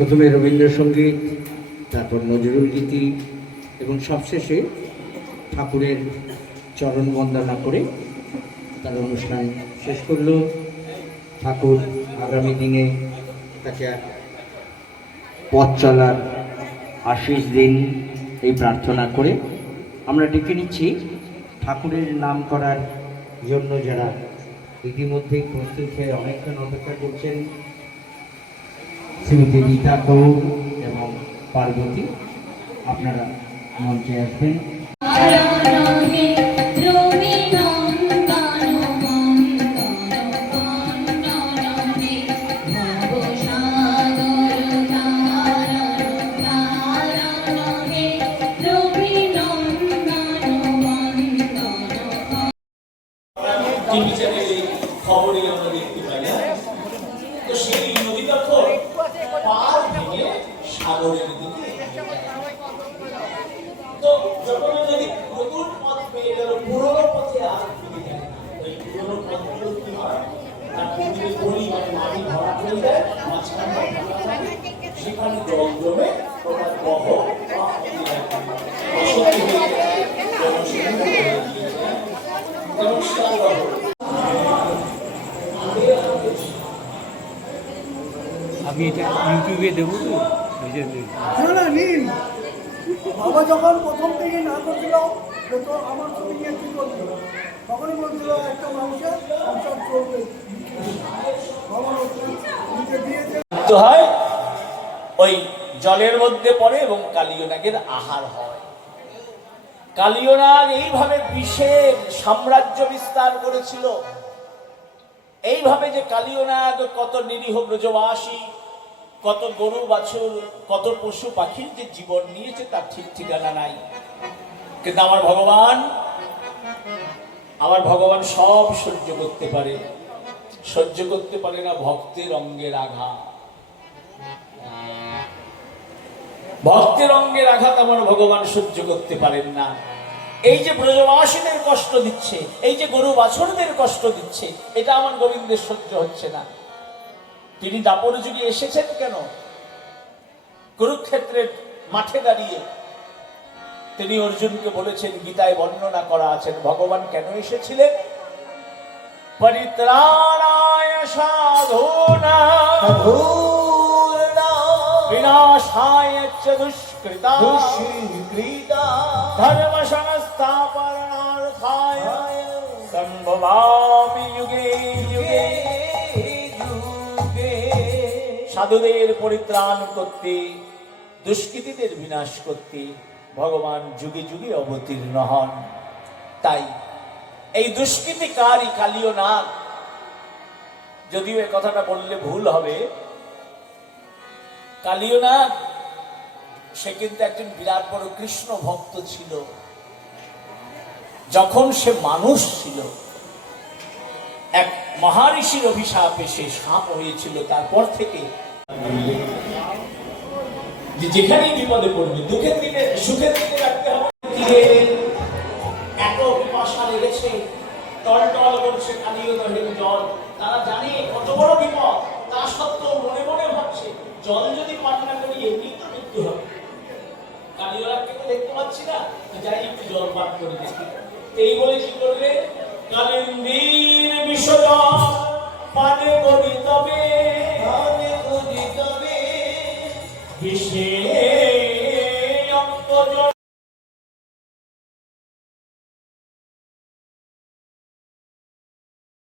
প্রথমে রবীন্দ্রসঙ্গীত, তারপর নজরুল গীতি এবং সবশেষে ঠাকুরের চরণ বন্দনা করে তার অনুষ্ঠান শেষ করল। ঠাকুর আগামী দিনে তাকে পথ চলার আশীষ দিন, এই প্রার্থনা করে আমরা ডেকে নিচ্ছি ঠাকুরের নাম করার জন্য যারা ইতিমধ্যেই প্রস্তুত হয়ে অনেকক্ষণ অপেক্ষা করছেন, শ্রীমতী রীতা কৌর এবং পার্বতী, আপনারা মঞ্চে আসবেন। টিভি চ্যানেলে খবরে আমরা দেখতে পাই, তো সেই নদী তখন পার ভেঙে সাগরের দিকে, তো যখন নদী নতুন পথ পেয়ে গেল, পুরোনো পথে আর ফিরে যায় না। ওই পুরোনো পথগুলো কি হয়, তার মধ্যে গলি মানে মাটি ভরা হয়ে যায়, মাঝখানে সেখানে জল জমে ওটার বহ বসতি হয়ে যায়, আমি এটা ইউটিউবে দেবো তো না নীল বাবা যখন প্রথম থেকে না করছিল তো আমার ছবি নিয়ে কি করছিল, তখনই বলছিল একটা মানুষের সংসার চলবে। বাবা নিজে দিয়েছে তো হয় ওই জলের মধ্যে পড়ে এবং কালীয় নাগের আহার হয়। কালীয় নাগ এইভাবে বিষের সাম্রাজ্য বিস্তার করেছিল, এইভাবে যে কালীয় নাগ কত নিরীহ ব্রজবাসী, কত গরু বাছুর, কত পশু পাখির যে জীবন নিয়েছে তার ঠিক ঠিকানা নাই। কিন্তু আমার ভগবান সব সহ্য করতে পারে, সহ্য করতে পারে না ভক্তের অঙ্গের আঘাত। ভক্তের অঙ্গের আঘাত আমার ভগবান সহ্য করতে পারেন না। এই যে ব্রজবাসীদের কষ্ট দিচ্ছে, এই যে গরু বাছুরদের কষ্ট দিচ্ছে, এটা আমার গোবিন্দের সহ্য হচ্ছে না। তিনি দাপর যুগে এসেছেন কেন? কুরুক্ষেত্রের মাঠে দাঁড়িয়ে তিনি অর্জুনকে বলেছেন, গীতায় বর্ণনা করা আছেন ভগবান কেন এসেছিলেন। পরিত্রাণায় সাধূনাং বিনাশায় চ দুষ্কৃতাং ধর্ম সংস্থাপনার্থায় সম্ভবামি যুগে যুগে। সাধুদের পরিত্রাণ করতে, দুষ্কৃতীদের বিনাশ করতে ভগবান যুগে যুগে অবতীর্ণ হন। তাই এই দুষ্কৃতিকারী কালীয় নাগ, যদিও এ কথাটা বললে ভুল হবে, কালীয় নাগ সে কিন্তু একজন বিরাট বড় কৃষ্ণ ভক্ত ছিল। যখন সে মানুষ ছিল, এক মহারিষির অভিশাপে সে সাপ হয়েছিল। তারপর থেকে যেখানেই বিপদে পড়বে, দুঃখের দিনে সুখের দিনে রাখতে হবে, এত পিপাসা লেগেছে, টল টল করছে কালীয় নাগের জল। তারা জানে কত বড় বিপদ, তা সত্ত্বেও মনে মনে ভাবছে জল যদি পান না করি এমনি তো মৃত্যু হবে। কালীয় নাগকে তো দেখতে পাচ্ছি না, যাই একটু জল পান করে দেখি। এই বলে কি করবে, কালিন্দীর বিশ্বজল পানে করি তবে বিষে অঙ্গ